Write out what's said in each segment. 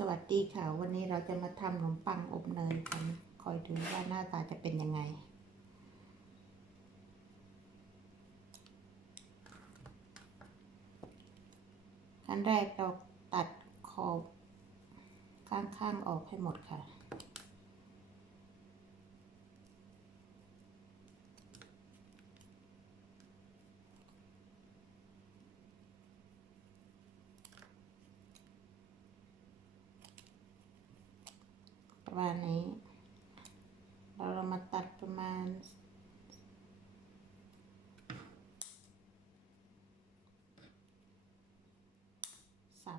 สวัสดีค่ะวันนี้เราจะมาทำขนมปังอบเนยกันคอยดูว่าหน้าตาจะเป็นยังไงขั้นแรกเราตัดขอบข้างๆออกให้หมดค่ะประมาณนี้เรามาตัดประมาณ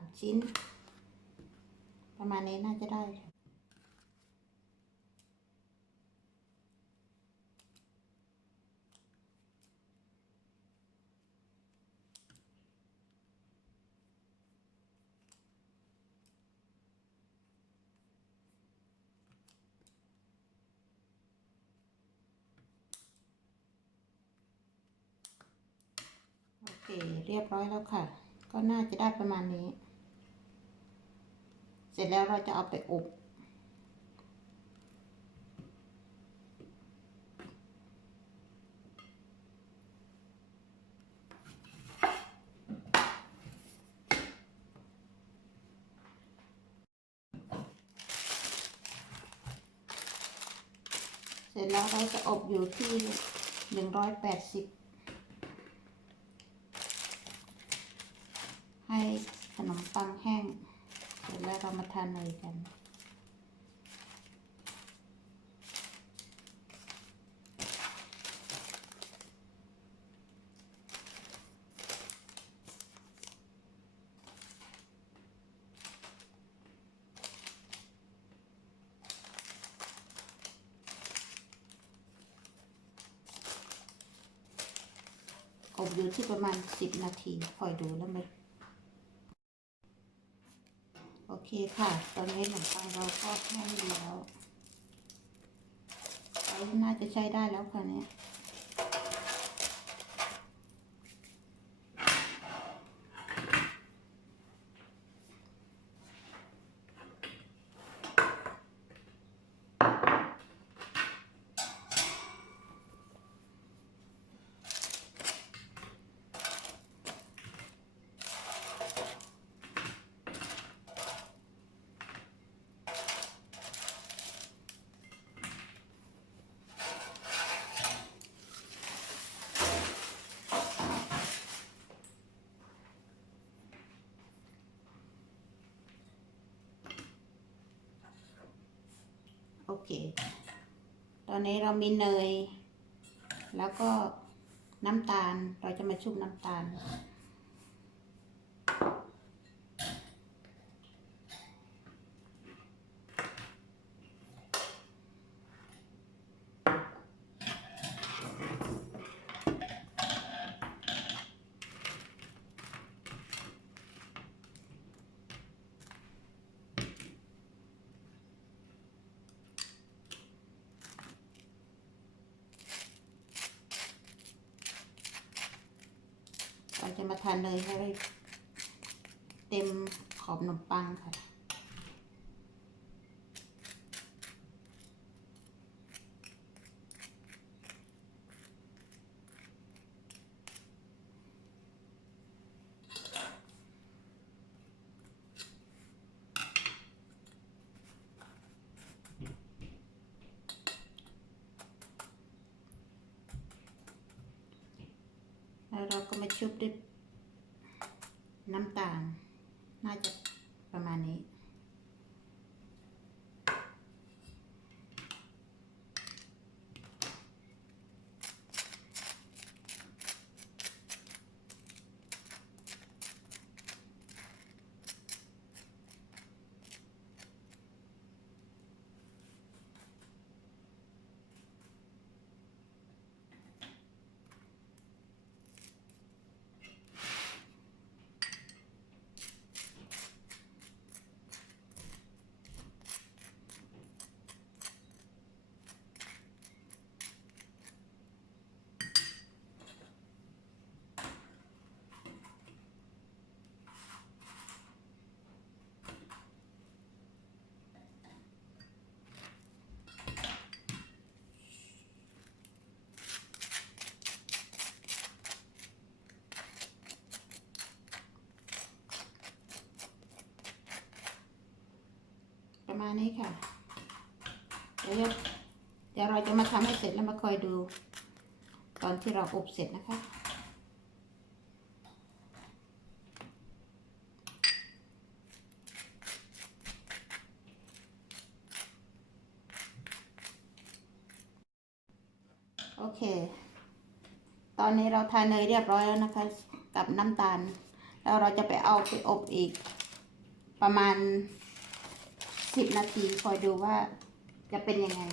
3 ชิ้นประมาณนี้น่าจะได้ค่ะโอเคเรียบร้อยแล้วค่ะก็น่าจะได้ประมาณนี้เสร็จแล้วเราจะเอาไปอบเสร็จแล้วเราจะอบอยู่ที่180ให้ขนมปังแห้งเสร็จแล้วเรามาทานเนยกันอบอยู่ที่ประมาณ10 นาทีคอยดูแล้วมันโอเคค่ะตอนนี้ขนมปังเราก็แห้งแล้วน่าจะใช้ได้แล้วค่ะเนี่ยโอเคตอนนี้เรามีเนยแล้วก็น้ำตาลเราจะมาชุบน้ำตาลเราจะมาทานเนยให้เต็มขอบขนมปังค่ะแล้วเราก็มาชุบด้วยน้ำตาลน่าจะประมาณนี้ มาณนี้ค่ะเดี๋ยวเราจะมาทำให้เสร็จแล้วมาคอยดู ตอนที่เราอบเสร็จนะคะโอเค ตอนนี้เราทาเนยเรียบร้อยแล้วนะคะ กับน้ำตาล แล้วเราจะไปเอาไปอบอีก ประมาณ10 นาทีคอยดูว่าจะเป็นยังไง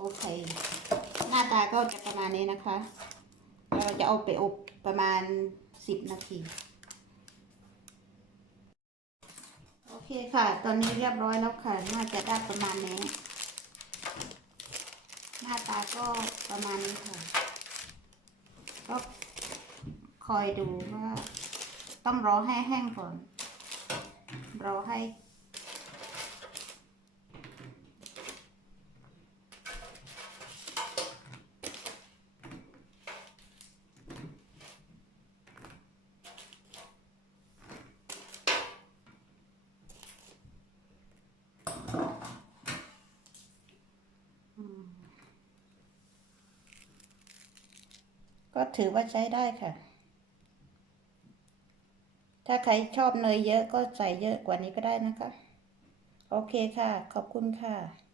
โอเค หน้าตาก็จะประมาณนี้นะคะ เราจะเอาไปอบประมาณ10 นาทีโอเคค่ะ ตอนนี้เรียบร้อยแล้วค่ะ น่าจะได้ประมาณนี้ หน้าตาก็ประมาณนี้ค่ะ ก็คอยดูว่าต้องรอให้แห้งก่อน รอให้ก็ถือว่าใช้ได้ค่ะ ถ้าใครชอบเนยเยอะก็ใส่เยอะกว่านี้ก็ได้นะคะ โอเคค่ะ ขอบคุณค่ะ